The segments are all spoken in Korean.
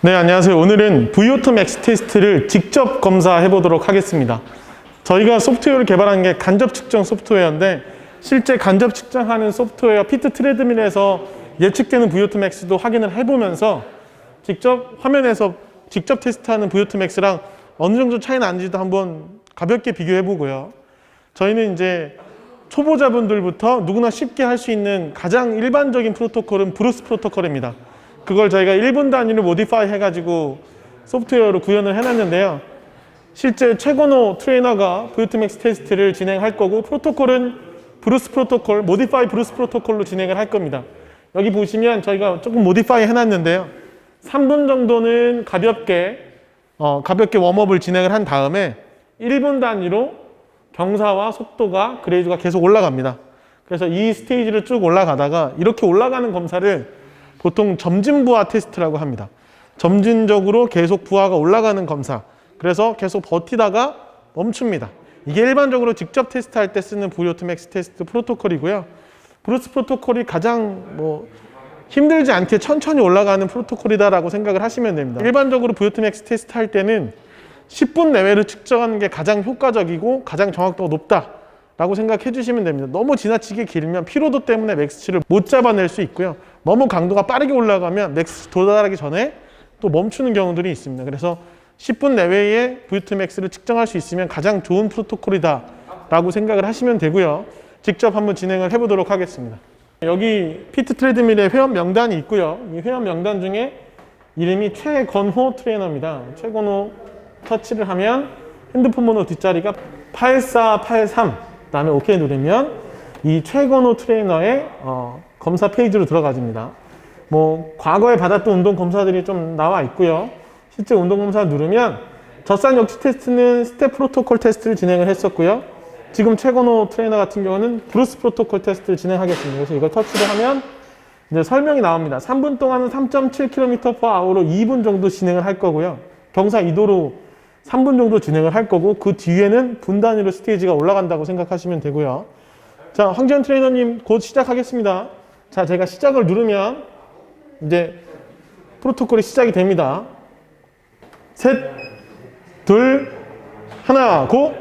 네, 안녕하세요. 오늘은 VO2 Max 테스트를 직접 검사해 보도록 하겠습니다. 저희가 소프트웨어를 개발한 게 간접 측정 소프트웨어인데 실제 간접 측정하는 소프트웨어 피트 트레드밀에서 예측되는 VO2 Max도 확인을 해보면서 직접 화면에서 직접 테스트하는 VO2 Max랑 어느 정도 차이 나는지도 한번 가볍게 비교해 보고요. 저희는 이제 초보자분들부터 누구나 쉽게 할 수 있는 가장 일반적인 프로토콜은 브루스 프로토콜입니다. 그걸 저희가 1분 단위로 모디파이 해가지고 소프트웨어로 구현을 해놨는데요. 실제 최건호 트레이너가 VO2 Max 테스트를 진행할 거고 프로토콜은 브루스 프로토콜, 모디파이 브루스 프로토콜로 진행을 할 겁니다. 여기 보시면 저희가 조금 모디파이 해놨는데요. 3분 정도는 가볍게 웜업을 진행을 한 다음에 1분 단위로 경사와 속도가 그레이드가 계속 올라갑니다. 그래서 이 스테이지를 쭉 올라가다가 이렇게 올라가는 검사를 보통 점진 부하 테스트라고 합니다. 점진적으로 계속 부하가 올라가는 검사. 그래서 계속 버티다가 멈춥니다. 이게 일반적으로 직접 테스트할 때 쓰는 VO2 Max 테스트 프로토콜이고요. 브루스 프로토콜이 가장 힘들지 않게 천천히 올라가는 프로토콜이다라고 생각을 하시면 됩니다. 일반적으로 VO2 Max 테스트 할 때는 10분 내외로 측정하는 게 가장 효과적이고 가장 정확도가 높다라고 생각해 주시면 됩니다. 너무 지나치게 길면 피로도 때문에 맥스치를 못 잡아낼 수 있고요. 너무 강도가 빠르게 올라가면 맥스치 도달하기 전에 또 멈추는 경우들이 있습니다. 그래서 10분 내외에 VO2 Max를 측정할 수 있으면 가장 좋은 프로토콜이다 라고 생각을 하시면 되고요. 직접 한번 진행을 해보도록 하겠습니다. 여기 피트 트레드밀의 회원 명단이 있고요. 이 회원 명단 중에 이름이 최건호 트레이너입니다. 최건호 터치를 하면 핸드폰 번호 뒷자리가 8483 그다음에 OK 누르면 이 최건호 트레이너의 검사 페이지로 들어가집니다. 과거에 받았던 운동 검사들이 좀 나와 있고요. 실제 운동 검사 누르면 젖산 역치 테스트는 스텝 프로토콜 테스트를 진행을 했었고요. 지금 최건호 트레이너 같은 경우는 브루스 프로토콜 테스트를 진행하겠습니다. 그래서 이걸 터치를 하면 이제 설명이 나옵니다. 3분 동안은 3.7km/h로 2분 정도 진행을 할 거고요. 경사 2도로 3분 정도 진행을 할 거고 그 뒤에는 분 단위로 스테이지가 올라간다고 생각하시면 되고요. 자, 황지현 트레이너님 곧 시작하겠습니다. 자, 제가 시작을 누르면 이제 프로토콜이 시작이 됩니다. 셋, 둘, 하나, 고!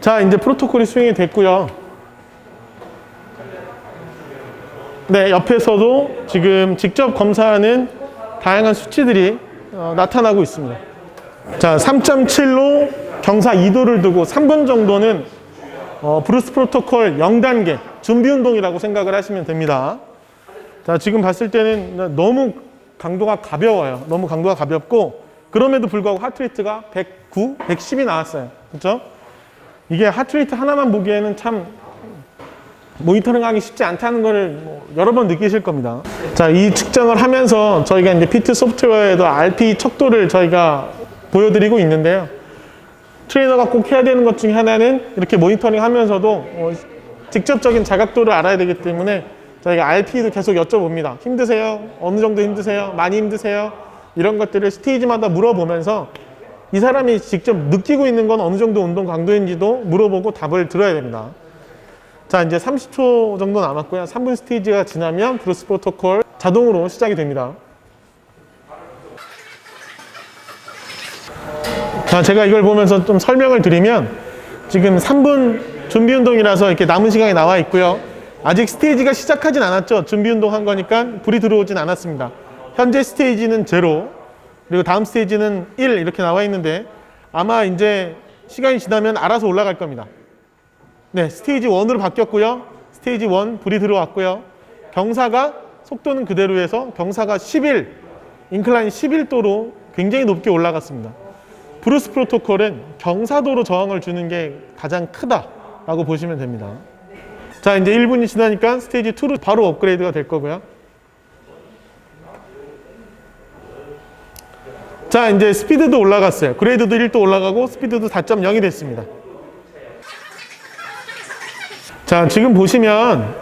자, 이제 프로토콜이 수행이 됐고요. 네, 옆에서도 지금 직접 검사하는 다양한 수치들이 나타나고 있습니다. 자, 3.7로 경사 2도를 두고 3분 정도는 브루스 프로토콜 0단계 준비 운동이라고 생각을 하시면 됩니다. 자, 지금 봤을 때는 너무 강도가 가벼워요. 너무 강도가 가볍고 그럼에도 불구하고 하트레이트가 109, 110이 나왔어요. 그렇죠? 이게 하트레이트 하나만 보기에는 참 모니터링하기 쉽지 않다는 걸 여러 번 느끼실 겁니다. 자, 이 측정을 하면서 저희가 이제 피트 소프트웨어에도 RP 척도를 저희가 보여드리고 있는데요. 트레이너가 꼭 해야 되는 것 중에 하나는 이렇게 모니터링 하면서도 직접적인 자각도를 알아야 되기 때문에 저희가 RP도 계속 여쭤봅니다. 힘드세요? 어느 정도 힘드세요? 많이 힘드세요? 이런 것들을 스테이지마다 물어보면서 이 사람이 직접 느끼고 있는 건 어느 정도 운동 강도인지도 물어보고 답을 들어야 됩니다. 자, 이제 30초 정도 남았고요. 3분 스테이지가 지나면 브루스 프로토콜 자동으로 시작이 됩니다. 자, 제가 이걸 보면서 좀 설명을 드리면 지금 3분 준비 운동이라서 이렇게 남은 시간이 나와 있고요. 아직 스테이지가 시작하진 않았죠. 준비 운동 한 거니까 불이 들어오진 않았습니다. 현재 스테이지는 0, 그리고 다음 스테이지는 1 이렇게 나와 있는데 아마 이제 시간이 지나면 알아서 올라갈 겁니다. 네, 스테이지 1으로 바뀌었고요. 스테이지 1 불이 들어왔고요. 경사가 속도는 그대로 해서 경사가 11, 인클라인 11도로 굉장히 높게 올라갔습니다. 브루스 프로토콜은 경사도로 저항을 주는 게 가장 크다라고 보시면 됩니다. 자, 이제 1분이 지나니까 스테이지 2로 바로 업그레이드가 될 거고요. 자, 이제 스피드도 올라갔어요. 그레이드도 1도 올라가고 스피드도 4.0이 됐습니다. 자, 지금 보시면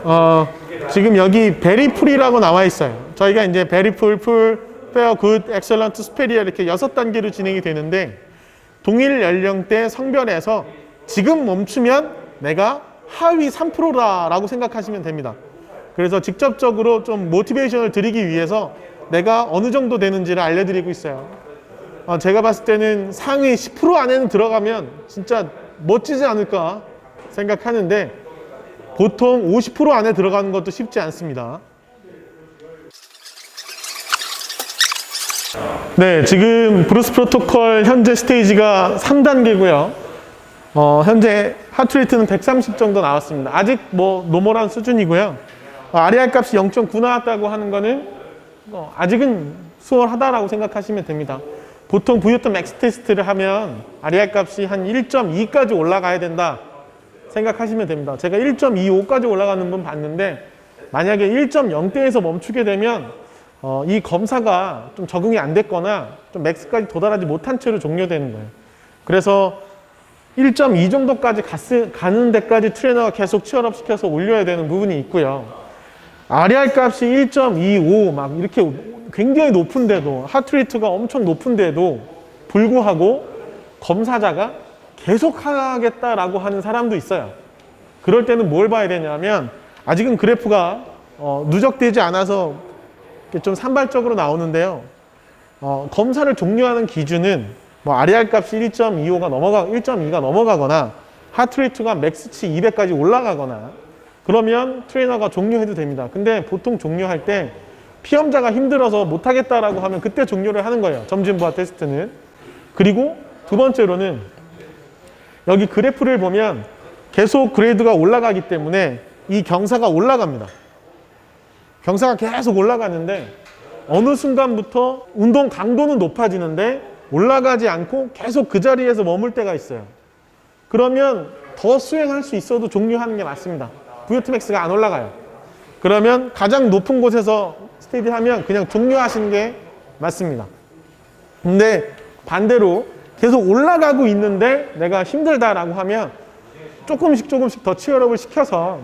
지금 여기 베리풀이라고 나와 있어요. 저희가 이제 베리풀, 풀, 페어, 굿, 엑셀런트, 스페리아 이렇게 6단계로 진행이 되는데 동일 연령대 성별에서 지금 멈추면 내가 하위 3%라고 생각하시면 됩니다. 그래서 직접적으로 좀 모티베이션을 드리기 위해서 내가 어느 정도 되는지를 알려드리고 있어요. 제가 봤을 때는 상위 10% 안에는 들어가면 진짜 멋지지 않을까 생각하는데 보통 50% 안에 들어가는 것도 쉽지 않습니다. 네, 지금 브루스 프로토콜 현재 스테이지가 3단계고요. 현재 하트레이트는 130 정도 나왔습니다. 아직 뭐 노멀한 수준이고요. RER 값이 0.9 나왔다고 하는 거는 아직은 수월하다라고 생각하시면 됩니다. 보통 VO2 맥스 테스트를 하면 RER 값이 한 1.2까지 올라가야 된다 생각하시면 됩니다. 제가 1.25까지 올라가는 분 봤는데 만약에 1.0대에서 멈추게 되면 이 검사가 좀 적응이 안 됐거나 좀 맥스까지 도달하지 못한 채로 종료되는 거예요. 그래서 1.2 정도까지 가는 데까지 트레이너가 계속 치열업 시켜서 올려야 되는 부분이 있고요. RER 값이 1.25 막 이렇게 굉장히 높은데도 하트레이트가 엄청 높은데도 불구하고 검사자가 계속 하겠다라고 하는 사람도 있어요. 그럴 때는 뭘 봐야 되냐면 아직은 그래프가 누적되지 않아서 좀 산발적으로 나오는데요. 검사를 종료하는 기준은 뭐 RER 값이 1.2가 넘어가거나 하트레이트가 맥스치 200까지 올라가거나 그러면 트레이너가 종료해도 됩니다. 근데 보통 종료할 때 피험자가 힘들어서 못하겠다라고 하면 그때 종료를 하는 거예요. 점진부하 테스트는. 그리고 두 번째로는 여기 그래프를 보면 계속 그레이드가 올라가기 때문에 이 경사가 올라갑니다. 경사가 계속 올라가는데 어느 순간부터 운동 강도는 높아지는데 올라가지 않고 계속 그 자리에서 머물 때가 있어요. 그러면 더 수행할 수 있어도 종료하는 게 맞습니다. VO2 max가 안 올라가요. 그러면 가장 높은 곳에서 스테이디 하면 그냥 종료하시는 게 맞습니다. 근데 반대로 계속 올라가고 있는데 내가 힘들다라고 하면 조금씩 더 치열업을 시켜서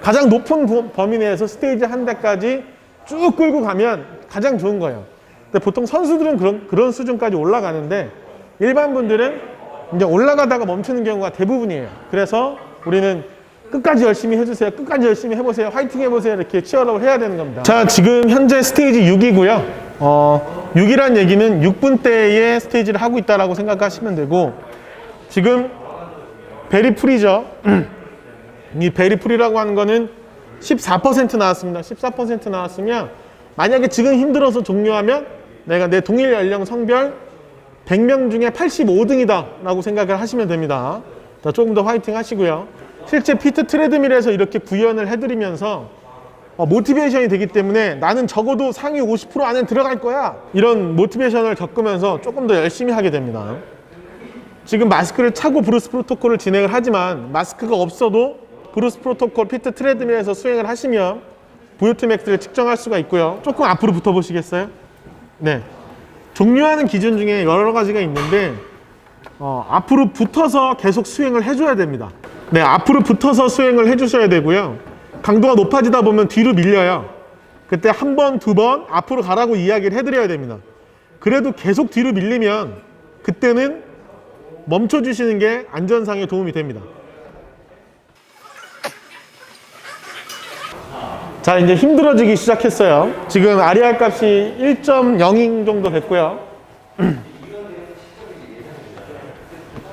가장 높은 범위 내에서 스테이지 한 대까지 쭉 끌고 가면 가장 좋은 거예요. 근데 보통 선수들은 그런 수준까지 올라가는데 일반 분들은 이제 올라가다가 멈추는 경우가 대부분이에요. 그래서 우리는 끝까지 열심히 해주세요. 끝까지 열심히 해보세요. 화이팅 해보세요. 이렇게 치열업을 해야 되는 겁니다. 자, 지금 현재 스테이지 6이고요. 6이란 얘기는 6분대의 스테이지를 하고 있다라고 생각하시면 되고 지금 베리풀이죠. 이 베리풀이라고 하는 거는 14% 나왔습니다. 14% 나왔으면 만약에 지금 힘들어서 종료하면 내가 내 동일 연령 성별 100명 중에 85등이다 라고 생각을 하시면 됩니다. 자, 조금 더 화이팅 하시고요. 실제 피트 트레드밀에서 이렇게 구현을 해드리면서 모티베이션이 되기 때문에 나는 적어도 상위 50% 안에 들어갈 거야 이런 모티베이션을 겪으면서 조금 더 열심히 하게 됩니다. 지금 마스크를 차고 브루스 프로토콜을 진행을 하지만 마스크가 없어도 브루스 프로토콜 피트 트레드밀에서 수행을 하시면 VO2 max를 측정할 수가 있고요. 조금 앞으로 붙어 보시겠어요? 네. 종료하는 기준 중에 여러 가지가 있는데 앞으로 붙어서 계속 수행을 해줘야 됩니다. 네, 앞으로 붙어서 수행을 해주셔야 되고요. 강도가 높아지다 보면 뒤로 밀려요. 그때 한 번, 두 번 앞으로 가라고 이야기를 해드려야 됩니다. 그래도 계속 뒤로 밀리면 그때는 멈춰주시는 게 안전상에 도움이 됩니다. 자, 이제 힘들어지기 시작했어요. 지금 RER 값이 1.0 정도 됐고요.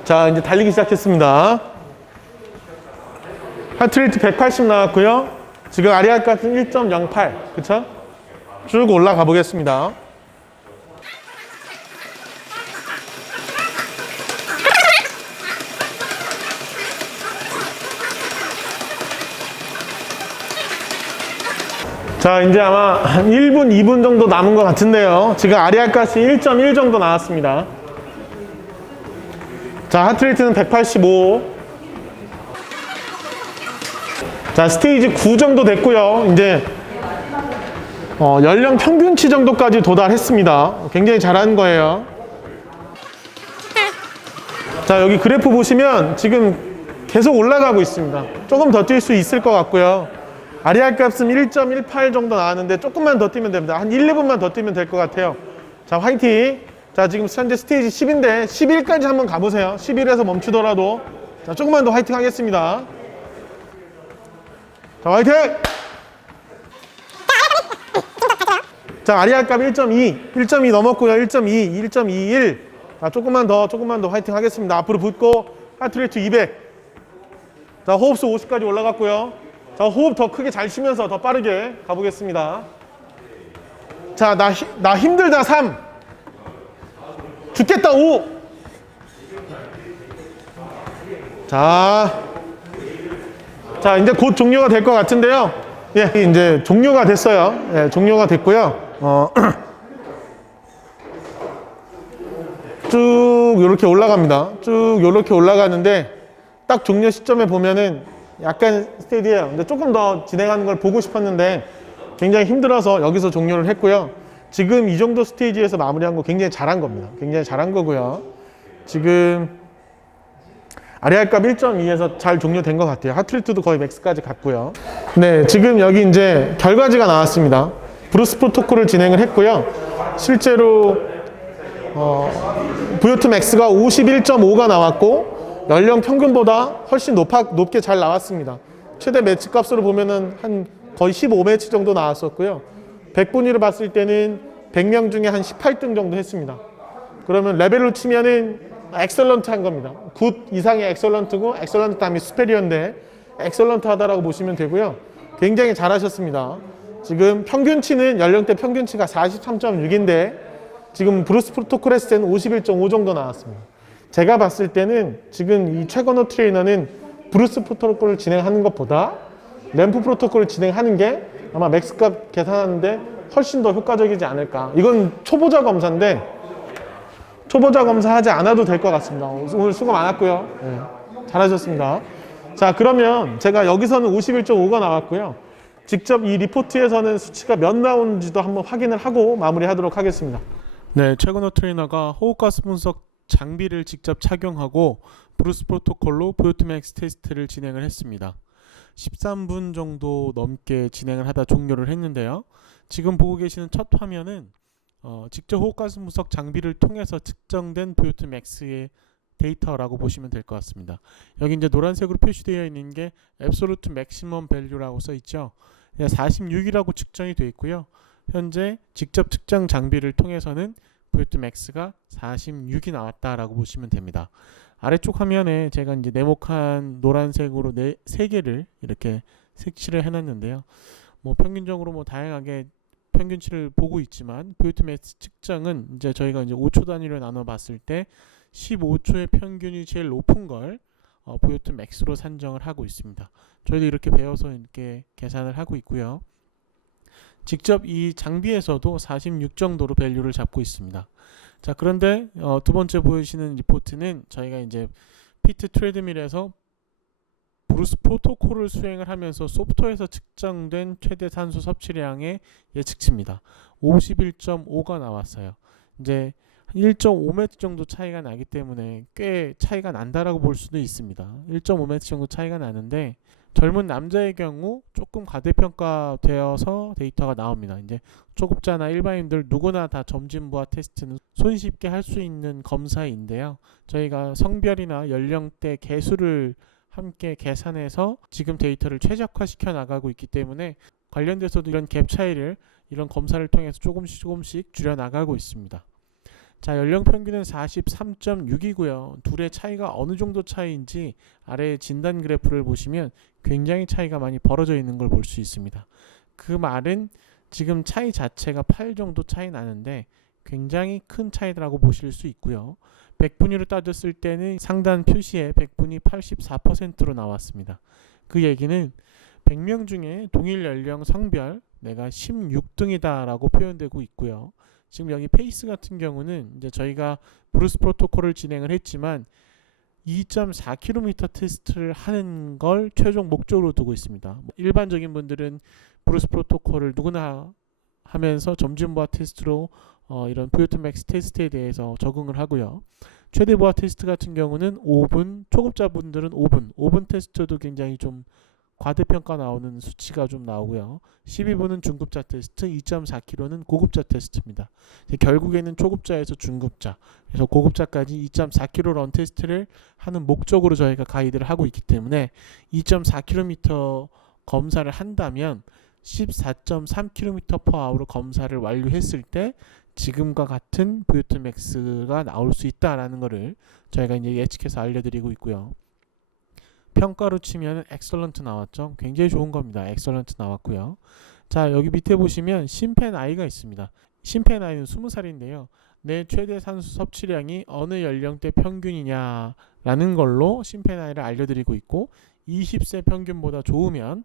자, 이제 달리기 시작했습니다. 하트레이트 180 나왔고요. 지금 RER 값은 1.08, 그쵸? 쭉 올라가 보겠습니다. 자, 이제 아마 한 1분, 2분 정도 남은 것 같은데요. 지금 RER 값이 1.1 정도 나왔습니다. 자, 하트레이트는 185. 자, 스테이지 9 정도 됐고요. 이제 연령 평균치 정도까지 도달했습니다. 굉장히 잘하는 거예요. 자, 여기 그래프 보시면 지금 계속 올라가고 있습니다. 조금 더 뛸 수 있을 것 같고요. RER 값은 1.18 정도 나왔는데 조금만 더 뛰면 됩니다. 한 1, 2분만 더 뛰면 될 것 같아요. 자, 화이팅! 자, 지금 현재 스테이지 10인데 11까지 한번 가보세요. 11에서 멈추더라도. 자, 조금만 더 화이팅 하겠습니다. 자, 화이팅! 자, RER 값 1.2, 1.2 넘었고요. 1.2, 1.21. 자, 조금만 더 화이팅 하겠습니다. 앞으로 붙고, 하트레이트 200. 자, 호흡수 50까지 올라갔고요. 자, 호흡 더 크게 잘 쉬면서 더 빠르게 가보겠습니다. 자, 나 힘들다 3. 죽겠다 5. 자, 이제 곧 종료가 될 것 같은데요. 예, 이제 종료가 됐어요. 예, 종료가 됐고요. 쭉 이렇게 올라갑니다. 쭉 이렇게 올라가는데 딱 종료 시점에 보면은 약간 스테디예요. 근데 조금 더 진행하는 걸 보고 싶었는데 굉장히 힘들어서 여기서 종료를 했고요. 지금 이 정도 스테이지에서 마무리한 거 굉장히 잘한 겁니다. 굉장히 잘한 거고요. 지금 RER 값 1.2에서 잘 종료된 것 같아요. 하트레이트도 거의 맥스까지 갔고요. 네, 지금 여기 이제 결과지가 나왔습니다. 브루스 프로토콜을 진행을 했고요. 실제로 VO2 max가 51.5가 나왔고 연령 평균보다 훨씬 높게 잘 나왔습니다. 최대 매치 값으로 보면은 한 거의 15매치 정도 나왔었고요. 100분위를 봤을 때는 100명 중에 한 18등 정도 했습니다. 그러면 레벨로 치면은 엑셀런트 한 겁니다. 굿 이상의 엑셀런트고 엑셀런트 다음이 수페리어인데 엑셀런트 하다라고 보시면 되고요. 굉장히 잘하셨습니다. 지금 평균치는 연령대 평균치가 43.6인데 지금 브루스 프로토콜 했을 때는 51.5 정도 나왔습니다. 제가 봤을 때는 지금 이 최건호 트레이너는 브루스 프로토콜을 진행하는 것보다 램프 프로토콜을 진행하는 게 아마 맥스값 계산하는데 훨씬 더 효과적이지 않을까. 이건 초보자 검사인데 초보자 검사하지 않아도 될 것 같습니다. 오늘 수고 많았고요. 네, 잘하셨습니다. 자, 그러면 제가 여기서는 51.5가 나왔고요. 직접 이 리포트에서는 수치가 몇 나오는지도 한번 확인을 하고 마무리하도록 하겠습니다. 네, 최근호 트레이너가 호흡가스 분석 장비를 직접 착용하고 브루스 프로토콜로 VO2 max 테스트를 진행을 했습니다. 13분 정도 넘게 진행을 하다 종료를 했는데요. 지금 보고 계시는 첫 화면은 직접 호흡가스 분석 장비를 통해서 측정된 VO2 max의 데이터라고 보시면 될 것 같습니다. 여기 이제 노란색으로 표시되어 있는 게 Absolute Maximum Value라고 써 있죠. 46이라고 측정이 되어 있고요. 현재 직접 측정 장비를 통해서는 VO2 max가 46이 나왔다라고 보시면 됩니다. 아래쪽 화면에 제가 이제 네모칸 노란색으로 3개를 이렇게 색칠을 해놨는데요. 뭐 평균적으로 뭐 다양하게 평균치를 보고 있지만 VO2 max 측정은 이제 저희가 이제 5초 단위로 나눠 봤을 때 15초의 평균이 제일 높은 걸 VO2 max로 산정을 하고 있습니다. 저희도 이렇게 배워서 이렇게 계산을 하고 있고요. 직접 이 장비에서도 46 정도로 밸류를 잡고 있습니다. 자, 그런데 두 번째 보여주시는 리포트는 저희가 이제 피트 트레드밀에서 브루스 프로토콜을 수행을 하면서 소프트웨어에서 측정된 최대 산소 섭취량의 예측치입니다. 51.5가 나왔어요. 이제 1.5m 정도 차이가 나기 때문에 꽤 차이가 난다라고 볼 수도 있습니다. 1.5m 정도 차이가 나는데 젊은 남자의 경우 조금 과대평가되어서 데이터가 나옵니다. 이제 초급자나 일반인들 누구나 다 점진부하 테스트는 손쉽게 할 수 있는 검사인데요. 저희가 성별이나 연령대 개수를 함께 계산해서 지금 데이터를 최적화시켜 나가고 있기 때문에 관련돼서도 이런 갭 차이를 이런 검사를 통해서 조금씩 줄여 나가고 있습니다. 자, 연령 평균은 43.6이고요. 둘의 차이가 어느 정도 차이인지 아래 진단 그래프를 보시면 굉장히 차이가 많이 벌어져 있는 걸 볼 수 있습니다. 그 말은 지금 차이 자체가 8 정도 차이 나는데 굉장히 큰 차이라고 보실 수 있고요. 100분위로 따졌을 때는 상단 표시에 100분위 84%로 나왔습니다. 그 얘기는 100명 중에 동일 연령 성별 내가 16등이다 라고 표현되고 있고요. 지금 여기 페이스 같은 경우는 이제 저희가 브루스 프로토콜을 진행을 했지만 2.4km 테스트를 하는 걸 최종 목적으로 두고 있습니다. 일반적인 분들은 브루스 프로토콜을 누구나 하면서 점진부하 테스트로 이런 VO2 max 테스트에 대해서 적응을 하고요. 최대 부하 테스트 같은 경우는 5분, 초급자분들은 5분 테스트도 굉장히 좀 과대평가 나오는 수치가 좀 나오고요. 12분은 중급자 테스트, 2.4km는 고급자 테스트입니다. 결국에는 초급자에서 중급자, 그래서 고급자까지 2.4km 런 테스트를 하는 목적으로 저희가 가이드를 하고 있기 때문에 2.4km 검사를 한다면 14.3km/h로 검사를 완료했을 때 지금과 같은 VO2 max가 나올 수 있다라는 것을 저희가 이제 예측해서 알려드리고 있고요. 평가로 치면 excellent 나왔죠. 굉장히 좋은 겁니다. excellent 나왔고요. 자, 여기 밑에 보시면 심폐 나이가 있습니다. 심폐 나이는 20살인데요. 내 최대 산소 섭취량이 어느 연령대 평균이냐라는 걸로 심폐 나이를 알려드리고 있고, 20세 평균보다 좋으면,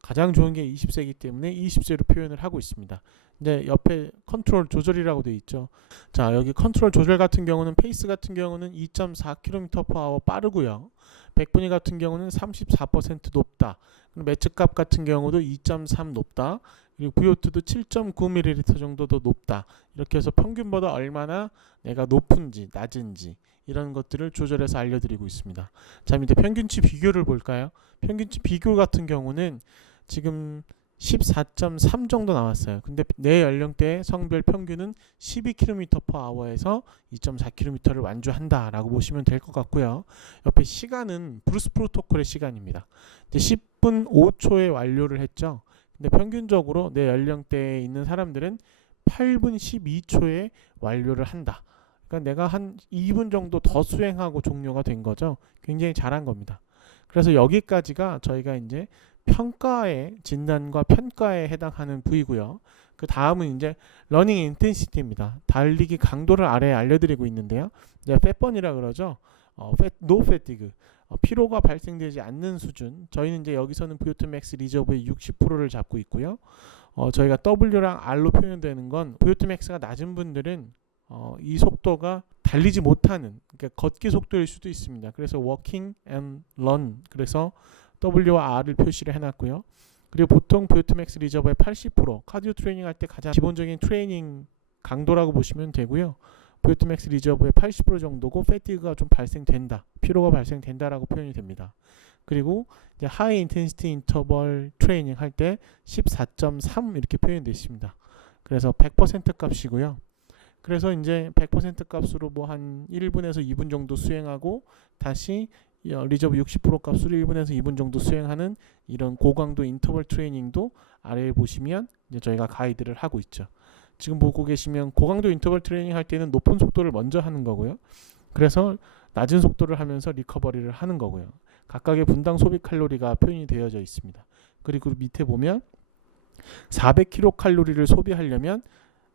가장 좋은 게 20세이기 때문에 20세로 표현을 하고 있습니다. 이제 옆에 컨트롤 조절이라고 되어 있죠. 자, 여기 컨트롤 조절 같은 경우는 페이스 같은 경우는 2.4km/h 빠르고요. 100분위 같은 경우는 34% 높다. 매측값 같은 경우도 2.3 높다. 그리고 VO2도 7.9ml 정도 더 높다. 이렇게 해서 평균보다 얼마나 내가 높은지 낮은지 이런 것들을 조절해서 알려드리고 있습니다. 자, 밑에 평균치 비교를 볼까요? 평균치 비교 같은 경우는 지금 14.3 정도 나왔어요. 근데 내 연령대 성별 평균은 12km/h에서 2.4km를 완주한다라고 보시면 될 것 같고요. 옆에 시간은 브루스 프로토콜의 시간입니다. 이제 10분 5초에 완료를 했죠. 근데 평균적으로 내 연령대에 있는 사람들은 8분 12초에 완료를 한다. 그러니까 내가 한 2분 정도 더 수행하고 종료가 된 거죠. 굉장히 잘한 겁니다. 그래서 여기까지가 저희가 이제 평가의 진단과 평가에 해당하는 부위고요. 그 다음은 이제 러닝 인텐시티입니다. 달리기 강도를 아래에 알려드리고 있는데요. 이제 팻번이라 그러죠. 노 패티그. 피로가 발생되지 않는 수준. 저희는 이제 여기서는 VO2 max 리저브의 60%를 잡고 있고요. 저희가 W랑 R로 표현되는 건 VO2 max가 낮은 분들은 이 속도가 달리지 못하는, 그러니까 걷기 속도일 수도 있습니다. 그래서 walking and run, 그래서 W와 R을 표시를 해놨고요. 그리고 보통 VO2 max 리저브의 80%, 카디오 트레이닝 할 때 가장 기본적인 트레이닝 강도라고 보시면 되고요. VO2 max 리저브의 80% 정도고 패티그가 좀 발생된다, 피로가 발생된다라고 표현이 됩니다. 그리고 이제 하이 인텐시티 인터벌 트레이닝 할 때 14.3 이렇게 표현되어 있습니다. 그래서 100% 값이고요. 그래서 이제 100% 값으로 뭐 한 1분에서 2분 정도 수행하고 다시 리저브 60% 값으로 1분에서 2분 정도 수행하는 이런 고강도 인터벌 트레이닝도 아래에 보시면 이제 저희가 가이드를 하고 있죠. 지금 보고 계시면 고강도 인터벌 트레이닝 할 때는 높은 속도를 먼저 하는 거고요. 그래서 낮은 속도를 하면서 리커버리를 하는 거고요. 각각의 분당 소비 칼로리가 표현이 되어져 있습니다. 그리고 밑에 보면 400kcal를 소비하려면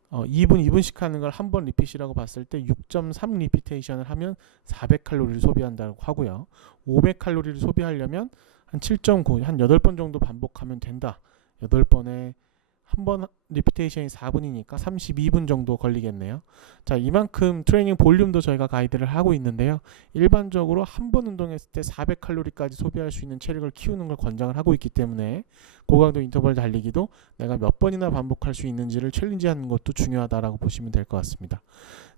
2분 2분씩 하는 걸 한 번 리핏이라고 봤을 때 6.3 리피테이션을 하면 400칼로리를 소비한다고 하고요. 500칼로리를 소비하려면 한 7.9, 한 8번 정도 반복하면 된다. 8번에 한 번 리피테이션이 4분이니까 32분 정도 걸리겠네요. 자, 이만큼 트레이닝 볼륨도 저희가 가이드를 하고 있는데요. 일반적으로 한 번 운동했을 때 400칼로리까지 소비할 수 있는 체력을 키우는 걸 권장을 하고 있기 때문에 고강도 인터벌 달리기도 내가 몇 번이나 반복할 수 있는지를 챌린지하는 것도 중요하다라고 보시면 될 것 같습니다.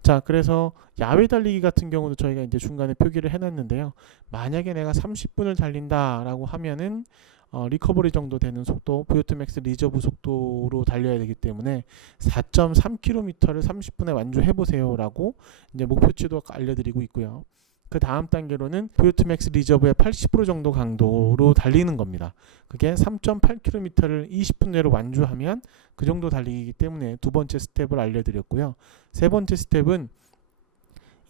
자, 그래서 야외 달리기 같은 경우도 저희가 이제 중간에 표기를 해놨는데요. 만약에 내가 30분을 달린다라고 하면은 리커버리 정도 되는 속도, VO2 max 리저브 속도로 달려야 되기 때문에 4.3km를 30분에 완주해보세요 라고 이제 목표치도 알려드리고 있고요. 그 다음 단계로는 VO2 max 리저브의 80% 정도 강도로 달리는 겁니다. 그게 3.8km를 20분 내로 완주하면 그 정도 달리기이기 때문에 두 번째 스텝을 알려드렸고요. 세 번째 스텝은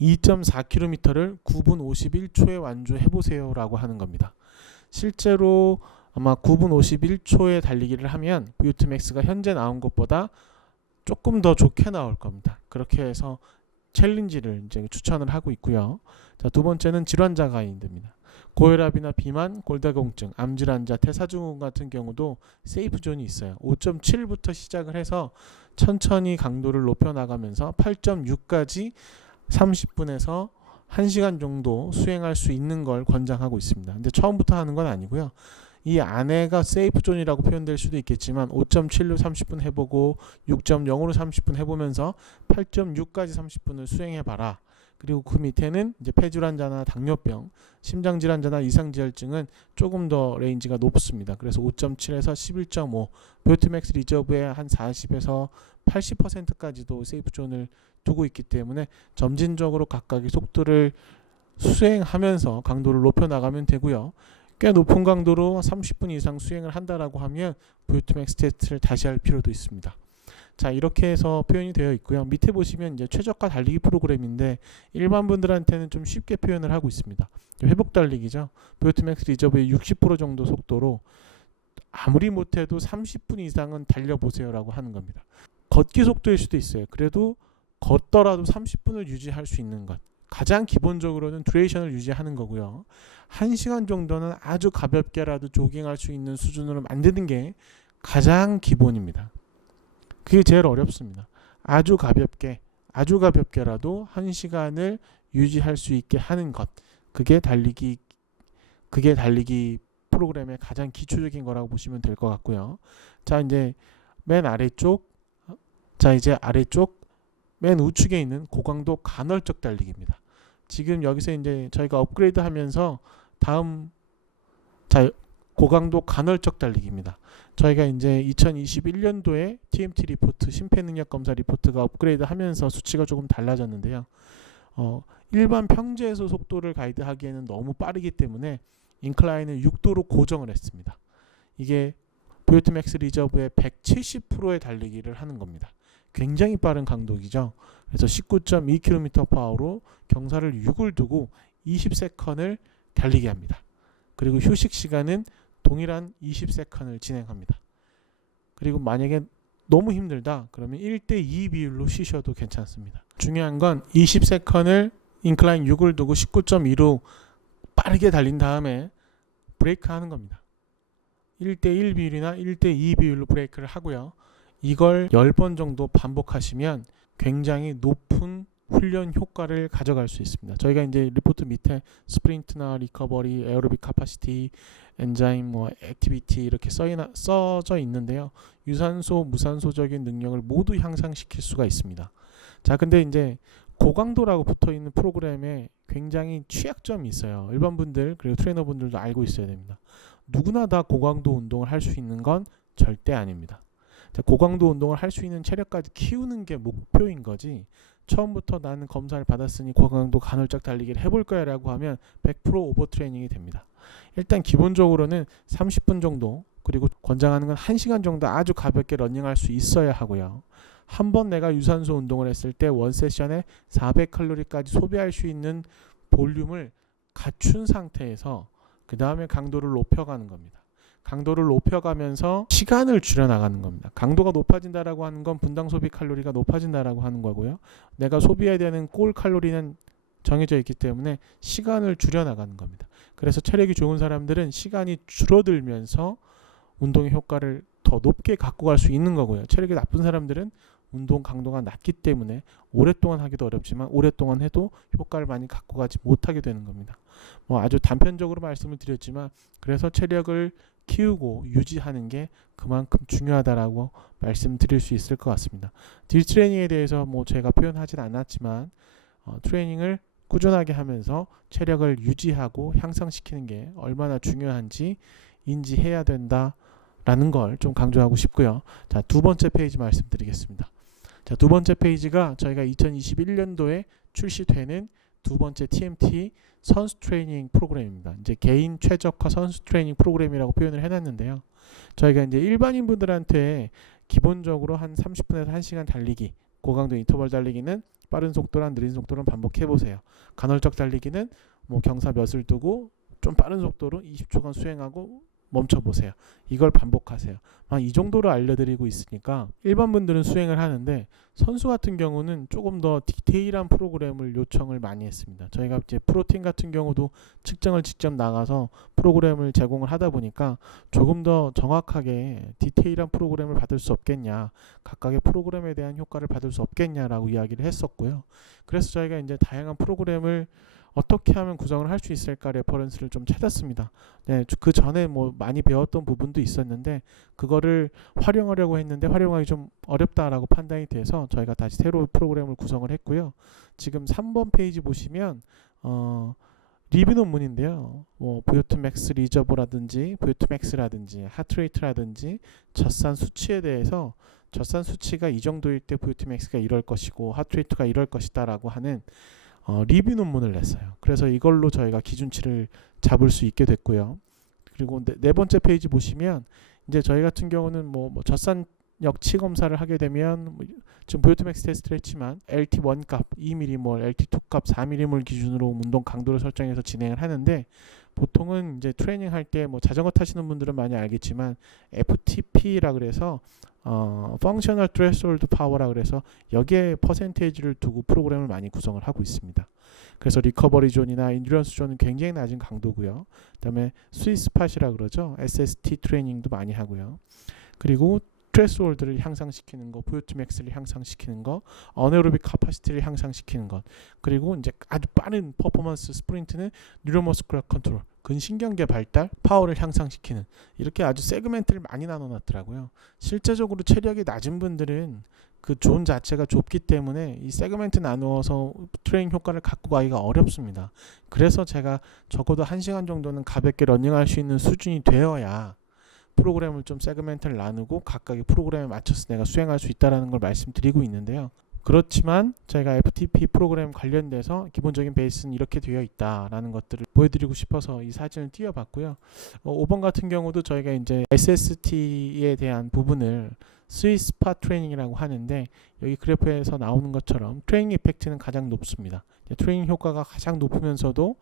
2.4km를 9분 51초에 완주해보세요 라고 하는 겁니다. 실제로 아마 9분 51초에 달리기를 하면 VO2 max가 현재 나온 것보다 조금 더 좋게 나올 겁니다. 그렇게 해서 챌린지를 이제 추천을 하고 있고요. 자, 두 번째는 질환자 가이드입니다. 고혈압이나 비만, 골다공증, 암질환자, 태사증후군 같은 경우도 세이프 존이 있어요. 5.7부터 시작을 해서 천천히 강도를 높여 나가면서 8.6까지 30분에서 1시간 정도 수행할 수 있는 걸 권장하고 있습니다. 근데 처음부터 하는 건 아니고요. 이 안에가 세이프 존이라고 표현될 수도 있겠지만 5.7로 30분 해보고 6.0으로 30분 해보면서 8.6까지 30분을 수행해봐라. 그리고 그 밑에는 이제 폐질환자나 당뇨병, 심장질환자나 이상지혈증은 조금 더 레인지가 높습니다. 그래서 5.7에서 11.5, VO2 max 리저브의 한 40에서 80%까지도 세이프 존을 두고 있기 때문에 점진적으로 각각의 속도를 수행하면서 강도를 높여 나가면 되고요. 꽤 높은 강도로 30분 이상 수행을 한다라고 하면 VO2max 테스트를 다시 할 필요도 있습니다. 자, 이렇게 해서 표현이 되어 있고요. 밑에 보시면 이제 최저가 달리기 프로그램인데 일반 분들한테는 좀 쉽게 표현을 하고 있습니다. 회복 달리기죠. VO2max 리저브의 60% 정도 속도로 아무리 못해도 30분 이상은 달려보세요라고 하는 겁니다. 걷기 속도일 수도 있어요. 그래도 걷더라도 30분을 유지할 수 있는 것. 가장 기본적으로는 듀레이션을 유지하는 거고요. 1시간 정도는 아주 가볍게라도 조깅할 수 있는 수준으로 만드는 게 가장 기본입니다. 그게 제일 어렵습니다. 아주 가볍게라도 1시간을 유지할 수 있게 하는 것. 그게 달리기 프로그램의 가장 기초적인 거라고 보시면 될 것 같고요. 자, 이제 맨 아래쪽 맨 우측에 있는 고강도 간헐적 달리기입니다. 지금 여기서 이제 저희가 업그레이드 하면서 고강도 간헐적 달리기입니다. 저희가 이제 2021년도에 TMT 리포트, 심폐능력검사 리포트가 업그레이드 하면서 수치가 조금 달라졌는데요. 일반 평지에서 속도를 가이드하기에는 너무 빠르기 때문에 인클라인을 6도로 고정을 했습니다. 이게 VO2max 리저브의 170%의 달리기를 하는 겁니다. 굉장히 빠른 강도이죠. 그래서 19.2km/h로 경사를 6을 두고 20세컨을 달리게 합니다. 그리고 휴식 시간은 동일한 20세컨을 진행합니다. 그리고 만약에 너무 힘들다 그러면 1대2 비율로 쉬셔도 괜찮습니다. 중요한 건 20세컨을 인클라인 6을 두고 19.2로 빠르게 달린 다음에 브레이크 하는 겁니다. 1대1 비율이나 1대2 비율로 브레이크를 하고요. 이걸 10번 정도 반복하시면 굉장히 높은 훈련 효과를 가져갈 수 있습니다. 저희가 이제 리포트 밑에 스프린트나 리커버리, 에어로빅 카파시티, 엔자임, 액티비티 이렇게 써져 있는데요. 유산소, 무산소적인 능력을 모두 향상시킬 수가 있습니다. 자, 근데 이제 고강도라고 붙어 있는 프로그램에 굉장히 취약점이 있어요. 일반 분들 그리고 트레이너 분들도 알고 있어야 됩니다. 누구나 다 고강도 운동을 할 수 있는 건 절대 아닙니다. 자, 고강도 운동을 할 수 있는 체력까지 키우는 게 목표인 거지. 처음부터 나는 검사를 받았으니 고강도 간헐적 달리기를 해볼 거야 라고 하면 100% 오버 트레이닝이 됩니다. 일단 기본적으로는 30분 정도, 그리고 권장하는 건 1시간 정도 아주 가볍게 러닝할 수 있어야 하고요. 한 번 내가 유산소 운동을 했을 때 원 세션에 400칼로리까지 소비할 수 있는 볼륨을 갖춘 상태에서 그 다음에 강도를 높여가는 겁니다. 강도를 높여가면서 시간을 줄여나가는 겁니다. 강도가 높아진다라고 하는 건 분당 소비 칼로리가 높아진다라고 하는 거고요. 내가 소비해야 되는 골 칼로리는 정해져 있기 때문에 시간을 줄여나가는 겁니다. 그래서 체력이 좋은 사람들은 시간이 줄어들면서 운동의 효과를 더 높게 갖고 갈 수 있는 거고요. 체력이 나쁜 사람들은 운동 강도가 낮기 때문에 오랫동안 하기도 어렵지만 오랫동안 해도 효과를 많이 갖고 가지 못하게 되는 겁니다. 아주 단편적으로 말씀을 드렸지만 그래서 체력을 키우고 유지하는 게 그만큼 중요하다라고 말씀드릴 수 있을 것 같습니다. 딜 트레이닝에 대해서 제가 표현하진 않았지만 트레이닝을 꾸준하게 하면서 체력을 유지하고 향상시키는 게 얼마나 중요한지 인지해야 된다라는 걸 좀 강조하고 싶고요. 자, 두 번째 페이지 말씀드리겠습니다. 자, 두 번째 페이지가 저희가 2021년도에 출시되는 두 번째 TMT 선수 트레이닝 프로그램입니다. 이제 개인 최적화 선수 트레이닝 프로그램이라고 표현을 해놨는데요. 저희가 이제 일반인 분들한테 기본적으로 한 30분에서 1시간 달리기, 고강도 인터벌 달리기는 빠른 속도랑 느린 속도를 반복해 보세요. 간헐적 달리기는 경사 몇을 두고 좀 빠른 속도로 20초간 수행하고 멈춰보세요. 이걸 반복하세요. 이 정도로 알려드리고 있으니까 일반 분들은 수행을 하는데 선수 같은 경우는 조금 더 디테일한 프로그램을 요청을 많이 했습니다. 저희가 이제 프로팀 같은 경우도 측정을 직접 나가서 프로그램을 제공을 하다 보니까 조금 더 정확하게 디테일한 프로그램을 받을 수 없겠냐, 각각의 프로그램에 대한 효과를 받을 수 없겠냐라고 이야기를 했었고요. 그래서 저희가 이제 다양한 프로그램을 어떻게 하면 구성을 할 수 있을까 레퍼런스를 좀 찾았습니다. 네, 그 전에 많이 배웠던 부분도 있었는데 그거를 활용하려고 했는데 활용하기 좀 어렵다라고 판단이 돼서 저희가 다시 새로운 프로그램을 구성을 했고요. 지금 3번 페이지 보시면 리뷰 논문인데요. VO2max 리저브라든지 VO2max라든지 하트레이트라든지 젖산 수치에 대해서 젖산 수치가 이 정도일 때 VO2max가 이럴 것이고 하트레이트가 이럴 것이다라고 하는 리뷰 논문을 냈어요. 그래서 이걸로 저희가 기준치를 잡을 수 있게 됐고요. 그리고 네 번째 페이지 보시면 이제 저희 같은 경우는 뭐 젖산력 치검사를 하게 되면 지금 보요토맥스 테스트를 했지만 LT1 값 2mm몰, LT2 값 4mm몰 기준으로 운동 강도를 설정해서 진행을 하는데, 보통은 이제 트레이닝 할 때 뭐 자전거 타시는 분들은 많이 알겠지만 FTP라 그래서 Functional Threshold Power라 그래서 여기에 퍼센테이지를 두고 프로그램을 많이 구성을 하고 있습니다. 그래서 리커버리 존이나 인듀런스 존은 굉장히 낮은 강도고요. 그다음에 스위스팟이라 그러죠. SST 트레이닝도 많이 하고요. 그리고 트레스홀드를 향상시키는 거, VO2max를 향상시키는 거, 어네로빅 카파시티를 향상시키는 것, 그리고 이제 아주 빠른 퍼포먼스 스프린트는 뉴로머스쿨러 컨트롤, 근신경계 발달, 파워를 향상시키는, 이렇게 아주 세그멘트를 많이 나눠놨더라고요. 실제적으로 체력이 낮은 분들은 그 존 자체가 좁기 때문에 이 세그멘트 나누어서 트레이닝 효과를 갖고 가기가 어렵습니다. 그래서 제가 적어도 1시간 정도는 가볍게 러닝할 수 있는 수준이 되어야 프로그램을 좀 세그멘트를 나누고 각각의 프로그램에 맞춰서 내가 수행할 수 있다는 걸 말씀드리고 있는데요. 그렇지만 저희가 FTP 프로그램 관련돼서 기본적인 베이스는 이렇게 되어 있다라는 것들을 보여드리고 싶어서 이 사진을 띄워봤고요. 5번 같은 경우도 저희가 이제 SST에 대한 부분을 스위스팟 트레이닝이라고 하는데, 여기 그래프에서 나오는 것처럼 트레이닝 이펙트는 가장 높습니다. 트레이닝 효과가 가장 높으면서도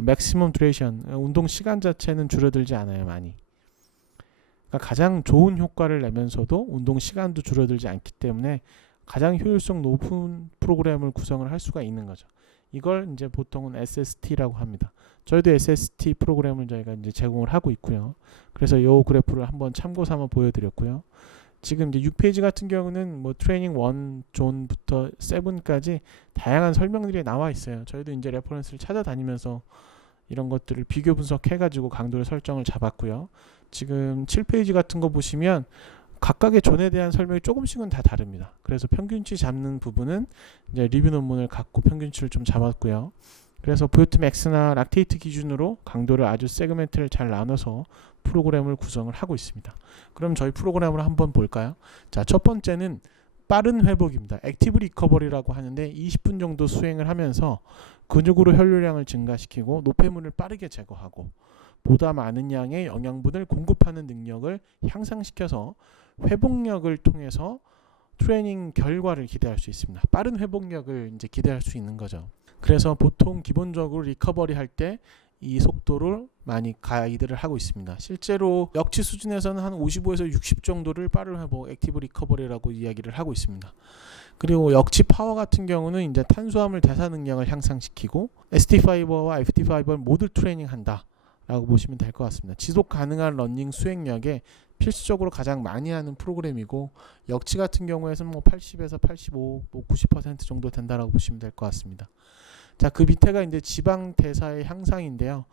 맥시멈 듀레이션, 운동 시간 자체는 줄어들지 않아요, 많이. 그러니까 가장 좋은 효과를 내면서도 운동 시간도 줄어들지 않기 때문에 가장 효율성 높은 프로그램을 구성을 할 수가 있는 거죠. 이걸 이제 보통은 SST라고 합니다. 저희도 SST 프로그램을 저희가 이제 제공을 하고 있고요. 그래서 이 그래프를 한번 참고 삼아 보여드렸고요. 지금 이제 6페이지 같은 경우는 뭐 트레이닝 1 존부터 7까지 다양한 설명들이 나와 있어요. 저희도 이제 레퍼런스를 찾아다니면서 이런 것들을 비교 분석해가지고 강도를 설정을 잡았고요. 지금 7페이지 같은 거 보시면 각각의 존에 대한 설명이 조금씩은 다 다릅니다. 그래서 평균치 잡는 부분은 이제 리뷰 논문을 갖고 평균치를 좀 잡았고요. 그래서 VO2max나 락테이트 기준으로 강도를 아주 세그멘트를 잘 나눠서 프로그램을 구성을 하고 있습니다. 그럼 저희 프로그램을 한번 볼까요? 자, 첫 번째는 빠른 회복입니다. 액티브 리커버리라고 하는데 20분 정도 수행을 하면서 근육으로 혈류량을 증가시키고 노폐물을 빠르게 제거하고 보다 많은 양의 영양분을 공급하는 능력을 향상시켜서 회복력을 통해서 트레이닝 결과를 기대할 수 있습니다. 빠른 회복력을 이제 기대할 수 있는 거죠. 그래서 보통 기본적으로 리커버리 할 때 이 속도를 많이 가이드를 하고 있습니다. 실제로 역치 수준에서는 한 55에서 60 정도를 빠른 회복, 액티브 리커버리라고 이야기를 하고 있습니다. 그리고 역치 파워 같은 경우는 이제 탄수화물 대사 능력을 향상시키고 ST 파이버와 FT 파이버를 모두 트레이닝한다 라고 보시면 될 것 같습니다. 지속 가능한 러닝 수행력에 필수적으로 가장 많이 하는 프로그램이고, 역치 같은 경우에는 뭐 80에서 85, 90% 정도 된다라고 보시면 될 것 같습니다. 자, 그 밑에가 이제 지방 대사의 향상인데요.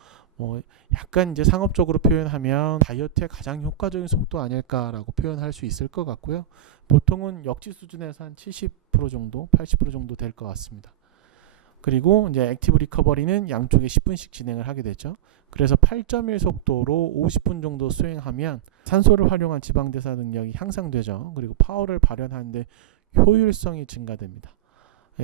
약간 이제 상업적으로 표현하면 다이어트의 가장 효과적인 속도 아닐까라고 표현할 수 있을 것 같고요. 보통은 역치 수준에서 한 70% 정도, 80% 정도 될 것 같습니다. 그리고 이제 액티브 리커버리는 양쪽에 10분씩 진행을 하게 되죠. 그래서 8.1 속도로 50분 정도 수행하면 산소를 활용한 지방 대사 능력이 향상되죠. 그리고 파워를 발현하는데 효율성이 증가됩니다.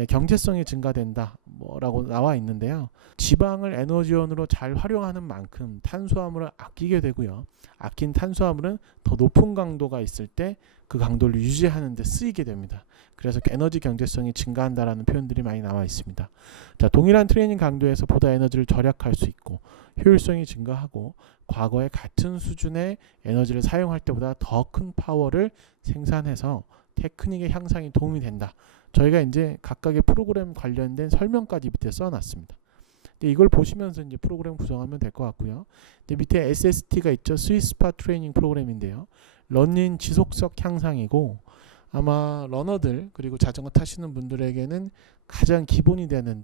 경제성이 증가된다 라고 나와 있는데요. 지방을 에너지원으로 잘 활용하는 만큼 탄수화물을 아끼게 되고요. 아낀 탄수화물은 더 높은 강도가 있을 때 그 강도를 유지하는 데 쓰이게 됩니다. 그래서 에너지 경제성이 증가한다라는 표현들이 많이 나와 있습니다. 자, 동일한 트레이닝 강도에서 보다 에너지를 절약할 수 있고 효율성이 증가하고 과거의 같은 수준의 에너지를 사용할 때보다 더 큰 파워를 생산해서 테크닉의 향상에 도움이 된다. 저희가 이제 각각의 프로그램 관련된 설명까지 밑에 써놨습니다. 근데 이걸 보시면서 이제 프로그램 구성하면 될 것 같고요. 근데 밑에 SST가 있죠. 스위스팟 트레이닝 프로그램인데요. 러닝 지속적 향상이고, 아마 러너들 그리고 자전거 타시는 분들에게는 가장 기본이 되는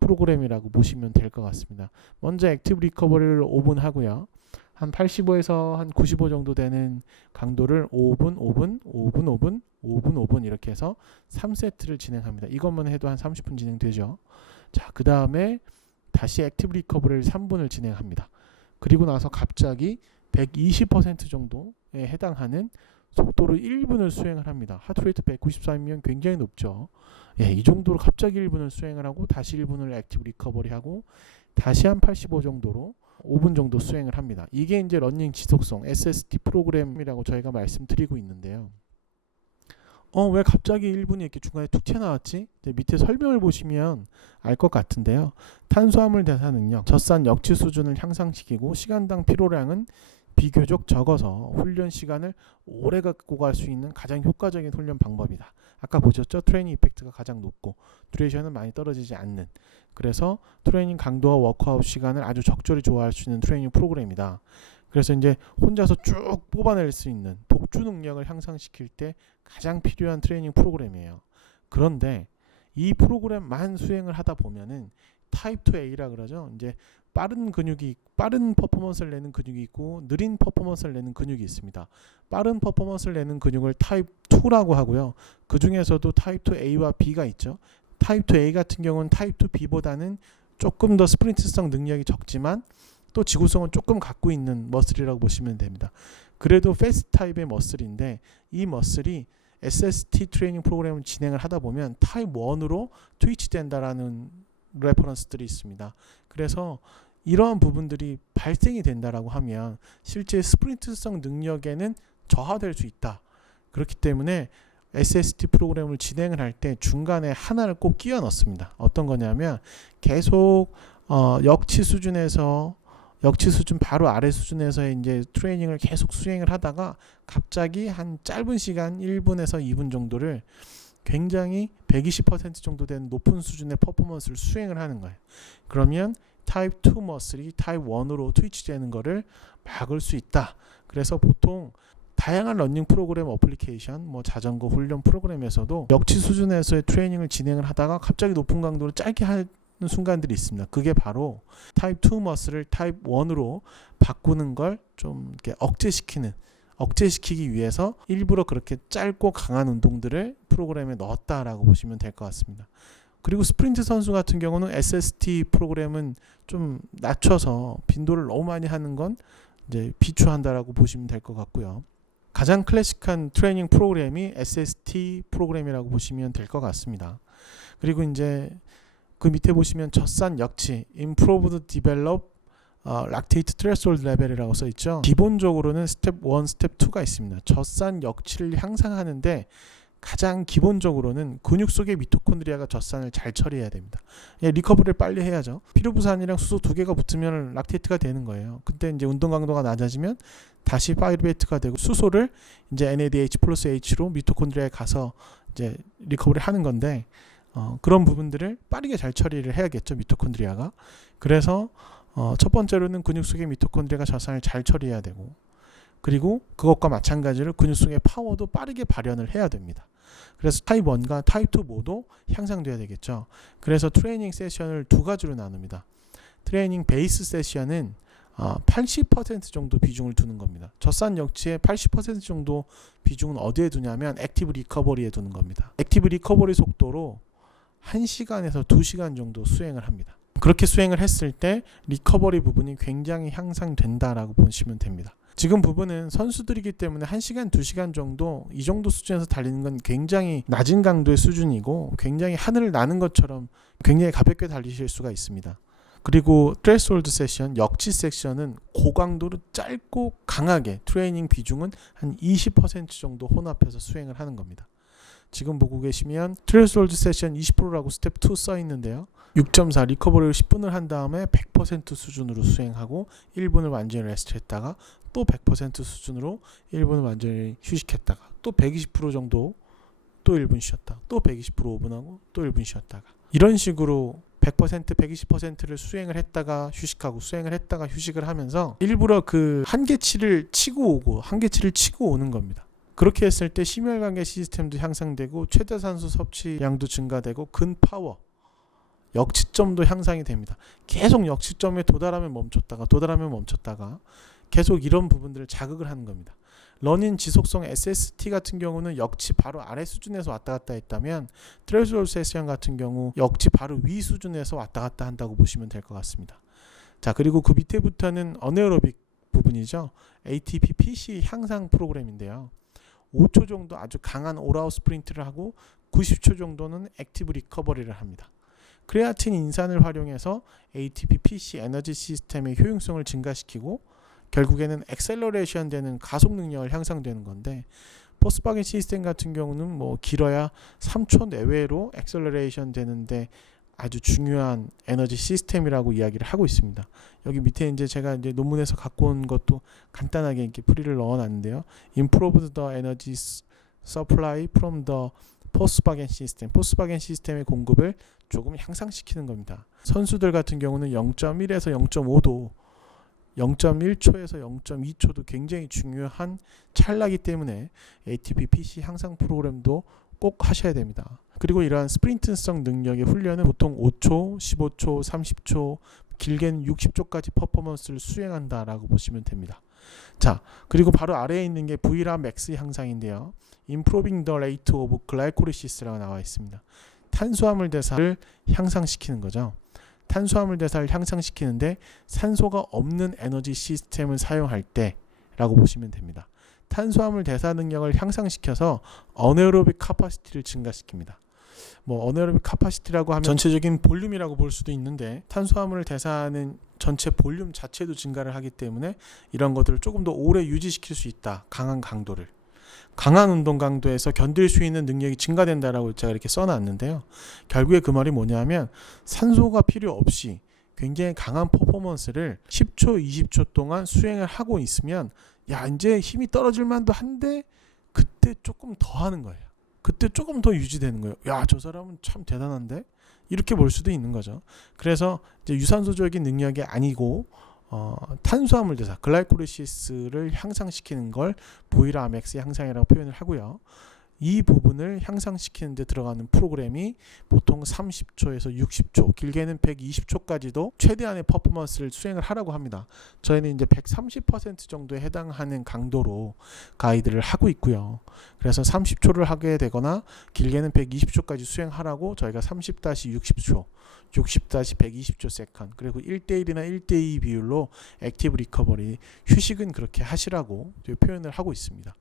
프로그램이라고 보시면 될 것 같습니다. 먼저 액티브 리커버리를 5분 하고요. 한 85에서 한 95 정도 되는 강도를 5분, 5분, 5분, 5분, 5분, 5분 이렇게 해서 3세트를 진행합니다. 이것만 해도 한 30분 진행되죠. 자, 그 다음에 다시 액티브 리커버리를 3분을 진행합니다. 그리고 나서 갑자기 120% 정도에 해당하는 속도로 1분을 수행을 합니다. 하트레이트 193이면 굉장히 높죠. 이 정도로 갑자기 1분을 수행을 하고 다시 1분을 액티브 리커버리 하고 다시 한 85 정도로 5분 정도 수행을 합니다. 이게 이제 러닝 지속성 SST 프로그램이라고 저희가 말씀드리고 있는데요. 왜 갑자기 1분이 이렇게 중간에 툭 튀어나왔지? 밑에 설명을 보시면 알 것 같은데요. 탄수화물 대사 능력, 젖산 역치 수준을 향상시키고 시간당 피로량은 비교적 적어서 훈련 시간을 오래 갖고 갈 수 있는 가장 효과적인 훈련 방법이다. 아까 보셨죠? 트레이닝 이펙트가 가장 높고 듀레이션은 많이 떨어지지 않는, 그래서 트레이닝 강도와 워크아웃 시간을 아주 적절히 조화할 수 있는 트레이닝 프로그램이다. 그래서 이제 혼자서 쭉 뽑아낼 수 있는 독주 능력을 향상시킬 때 가장 필요한 트레이닝 프로그램이에요. 그런데 이 프로그램만 수행을 하다 보면은 타입 2A라 그러죠. 이제 빠른 퍼포먼스를 내는 근육이 있고 느린 퍼포먼스를 내는 근육이 있습니다. 빠른 퍼포먼스를 내는 근육을 타입 2라고 하고요. 그 중에서도 타입 2A와 B가 있죠. 타입 2A 같은 경우는 타입 2B보다는 조금 더 스프린트성 능력이 적지만 또 지구성은 조금 갖고 있는 머슬이라고 보시면 됩니다. 그래도 패스트 타입의 머슬인데 이 머슬이 SST 트레이닝 프로그램을 진행을 하다 보면 타입 1으로 트위치 된다라는 레퍼런스들이 있습니다. 그래서 이러한 부분들이 발생이 된다라고 하면 실제 스프린트성 능력에는 저하될 수 있다. 그렇기 때문에 SST 프로그램을 진행을 할 때 중간에 하나를 꼭 끼워 넣습니다. 어떤 거냐면 계속 역치 수준 바로 아래 수준에서의 이제 트레이닝을 계속 수행을 하다가 갑자기 한 짧은 시간 1분에서 2분 정도를 굉장히 120% 정도 되는 높은 수준의 퍼포먼스를 수행을 하는 거예요. 그러면 타입 2 머슬이 타입 1으로 트위치 되는 거를 막을 수 있다. 그래서 보통 다양한 러닝 프로그램 어플리케이션, 자전거 훈련 프로그램에서도 역치 수준에서의 트레이닝을 진행을 하다가 갑자기 높은 강도로 짧게 하는 순간들이 있습니다. 그게 바로 타입 2 머슬을 타입 1으로 바꾸는 걸 좀 이렇게 억제시키기 위해서 일부러 그렇게 짧고 강한 운동들을 프로그램에 넣었다라고 보시면 될 것 같습니다. 그리고 스프린트 선수 같은 경우는 SST 프로그램은 좀 낮춰서 빈도를 너무 많이 하는 건 이제 비추한다라고 보시면 될 것 같고요. 가장 클래식한 트레이닝 프로그램이 SST 프로그램이라고 보시면 될 것 같습니다. 그리고 이제 그 밑에 보시면 젖산 역치, Improved Develop Lactate Threshold Level이라고 써 있죠. 기본적으로는 스텝 1, 스텝 2가 있습니다. 젖산 역치를 향상하는데 가장 기본적으로는 근육 속의 미토콘드리아가 젖산을 잘 처리해야 됩니다. 리커버리를 빨리 해야죠. 피로부산이랑 수소 두 개가 붙으면 락테이트가 되는 거예요. 그때 이제 운동 강도가 낮아지면 다시 파이르베이트가 되고 수소를 이제 NADH 플러스 H로 미토콘드리아에 가서 이제 리커버리 하는 건데 그런 부분들을 빠르게 잘 처리를 해야겠죠. 미토콘드리아가. 그래서 첫 번째로는 근육 속의 미토콘드리아가 젖산을 잘 처리해야 되고, 그리고 그것과 마찬가지로 근육 속의 파워도 빠르게 발현을 해야 됩니다. 그래서 타입 1과 타입 2 모두 향상돼야 되겠죠. 그래서 트레이닝 세션을 두 가지로 나눕니다. 트레이닝 베이스 세션은 80% 정도 비중을 두는 겁니다. 젖산 역치의 80% 정도 비중은 어디에 두냐면 액티브 리커버리에 두는 겁니다. 액티브 리커버리 속도로 1시간에서 2시간 정도 수행을 합니다. 그렇게 수행을 했을 때 리커버리 부분이 굉장히 향상된다라고 보시면 됩니다. 지금 부분은 선수들이기 때문에 1시간, 2시간 정도 이 정도 수준에서 달리는 건 굉장히 낮은 강도의 수준이고 굉장히 하늘을 나는 것처럼 굉장히 가볍게 달리실 수가 있습니다. 그리고 트레스홀드 세션, 역치 섹션은 고강도로 짧고 강하게 트레이닝 비중은 한 20% 정도 혼합해서 수행을 하는 겁니다. 지금 보고 계시면 트레스홀드 세션 20%라고 스텝 2 써 있는데요. 6.4 리커버리를 10분을 한 다음에 100% 수준으로 수행하고 1분을 완전히 레스트 했다가 또 100% 수준으로 1분을 완전히 휴식했다가 또 120% 정도 또 1분 쉬었다가 또 120% 5분 하고 또 1분 쉬었다가 이런 식으로 100%, 120%를 수행을 했다가 휴식하고 수행을 했다가 휴식을 하면서 일부러 그 한계치를 치고 오는 겁니다. 그렇게 했을 때 심혈관계 시스템도 향상되고 최대 산소 섭취량도 증가되고 근파워, 역치점도 향상이 됩니다. 계속 역치점에 도달하면 멈췄다가 계속 이런 부분들을 자극을 하는 겁니다. 러닝 지속성 SST 같은 경우는 역치 바로 아래 수준에서 왔다 갔다 했다면 트레스홀드 세션 같은 경우 역치 바로 위 수준에서 왔다 갔다 한다고 보시면 될 것 같습니다. 자, 그리고 그 밑에부터는 어네어로빅 부분이죠. ATP PC 향상 프로그램인데요. 5초 정도 아주 강한 올아웃 스프린트를 하고 90초 정도는 액티브 리커버리를 합니다. 크레아틴 인산을 활용해서 ATP PC 에너지 시스템의 효용성을 증가시키고 결국에는 엑셀러레이션 되는 가속 능력을 향상되는 건데, 포스바겐 시스템 같은 경우는 뭐 길어야 3초 내외로 엑셀러레이션 되는데 아주 중요한 에너지 시스템이라고 이야기를 하고 있습니다. 여기 밑에 이제 제가 이제 논문에서 갖고 온 것도 간단하게 이렇게 풀이를 넣어놨는데요. Improved the energy supply from the 포스바겐 시스템. 포스바겐 시스템의 공급을 조금 향상시키는 겁니다. 선수들 같은 경우는 0.1에서 0.5도 0.1초에서 0.2초도 굉장히 중요한 찰나기 때문에 ATP PC 향상 프로그램도 꼭 하셔야 됩니다. 그리고 이러한 스프린트성 능력의 훈련은 보통 5초, 15초, 30초, 길게는 60초까지 퍼포먼스를 수행한다라고 보시면 됩니다. 자, 그리고 바로 아래에 있는 게 VRAM max 향상인데요. Improving the rate of glycolysis라고 나와 있습니다. 탄수화물 대사를 향상시키는 거죠. 탄수화물 대사를 향상시키는데 산소가 없는 에너지 시스템을 사용할 때라고 보시면 됩니다. 탄수화물 대사 능력을 향상시켜서 어네어로빅 카파시티를 증가시킵니다. 뭐 어네어로빅 카파시티라고 하면 전체적인 볼륨이라고 볼 수도 있는데, 탄수화물을 대사하는 전체 볼륨 자체도 증가를 하기 때문에 이런 것들을 조금 더 오래 유지시킬 수 있다. 강한 강도를. 강한 운동 강도에서 견딜 수 있는 능력이 증가된다라고 제가 이렇게 써놨는데요. 결국에 그 말이 뭐냐면 산소가 필요 없이 굉장히 강한 퍼포먼스를 10초, 20초 동안 수행을 하고 있으면 야, 이제 힘이 떨어질 만도 한데 그때 조금 더 하는 거예요. 그때 조금 더 유지되는 거예요. 야, 저 사람은 참 대단한데? 이렇게 볼 수도 있는 거죠. 그래서 이제 유산소적인 능력이 아니고 탄수화물 대사, 글라이콜리시스를 향상시키는 걸 VRAM max 향상이라고 표현을 하고요. 이 부분을 향상시키는 데 들어가는 프로그램이 보통 30초에서 60초, 길게는 120초까지도 최대한의 퍼포먼스를 수행을 하라고 합니다. 저희는 이제 130% 정도에 해당하는 강도로 가이드를 하고 있고요. 그래서 30초를 하게 되거나 길게는 120초까지 수행하라고 저희가 30-60초, 60-120초 세컨, 그리고 1대1이나 1대2 비율로 액티브 리커버리, 휴식은 그렇게 하시라고 표현을 하고 있습니다.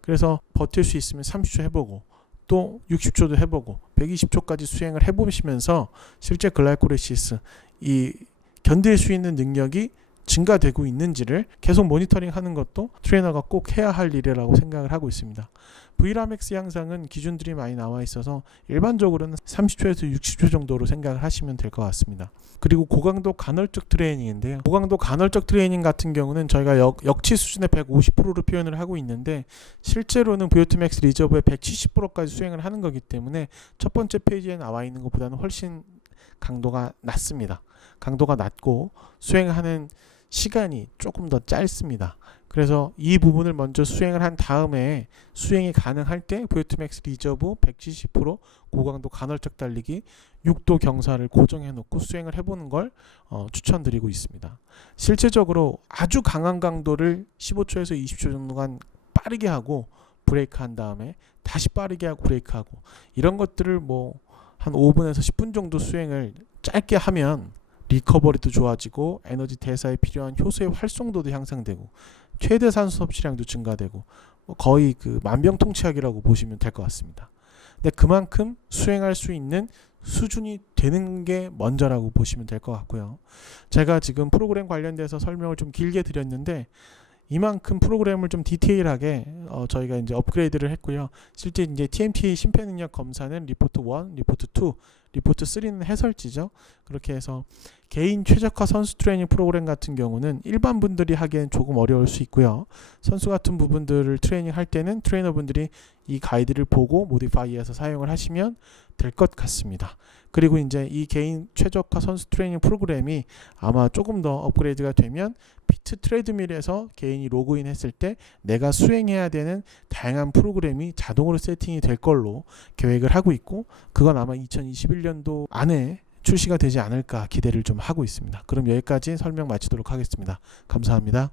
그래서 버틸 수 있으면 30초 해보고 또 60초도 해보고 120초까지 수행을 해보시면서 실제 글라이콜리시스, 이 견딜 수 있는 능력이 증가되고 있는지를 계속 모니터링 하는 것도 트레이너가 꼭 해야 할 일이라고 생각을 하고 있습니다. VRAM max 향상은 기준들이 많이 나와 있어서 일반적으로는 30초에서 60초 정도로 생각을 하시면 될 것 같습니다. 그리고 고강도 간헐적 트레이닝인데요. 고강도 간헐적 트레이닝 같은 경우는 저희가 역치 수준의 150%를 표현을 하고 있는데, 실제로는 VO2 max 리저브의 170%까지 수행을 하는 거기 때문에 첫 번째 페이지에 나와 있는 것보다는 훨씬 강도가 낮습니다. 강도가 낮고 수행하는 시간이 조금 더 짧습니다. 그래서 이 부분을 먼저 수행을 한 다음에 수행이 가능할 때 VO2 max 리저브 170% 고강도 간헐적 달리기 6도 경사를 고정해 놓고 수행을 해보는 걸 추천드리고 있습니다. 실제적으로 아주 강한 강도를 15초에서 20초 정도간 빠르게 하고 브레이크 한 다음에 다시 빠르게 하고 브레이크 하고, 이런 것들을 뭐 한 5분에서 10분 정도 수행을 짧게 하면 리커버리도 좋아지고 에너지 대사에 필요한 효소의 활성도도 향상되고 최대 산소 섭취량도 증가되고 거의 그 만병통치약이라고 보시면 될 것 같습니다. 근데 그만큼 수행할 수 있는 수준이 되는 게 먼저라고 보시면 될 것 같고요. 제가 지금 프로그램 관련돼서 설명을 좀 길게 드렸는데 이만큼 프로그램을 좀 디테일하게 저희가 이제 업그레이드를 했고요. 실제 이제 TMTA 심폐능력 검사는 리포트 1, 리포트 2, 리포트 3는 해설지죠. 그렇게 해서 개인 최적화 선수 트레이닝 프로그램 같은 경우는 일반 분들이 하기엔 조금 어려울 수 있고요. 선수 같은 부분들을 트레이닝 할 때는 트레이너분들이 이 가이드를 보고 모디파이해서 사용을 하시면 될 것 같습니다. 그리고 이제 이 개인 최적화 선수 트레이닝 프로그램이 아마 조금 더 업그레이드가 되면 피트 트레드밀에서 개인이 로그인 했을 때 내가 수행해야 되는 다양한 프로그램이 자동으로 세팅이 될 걸로 계획을 하고 있고, 그건 아마 2021년도 안에 출시가 되지 않을까 기대를 좀 하고 있습니다. 그럼 여기까지 설명 마치도록 하겠습니다. 감사합니다.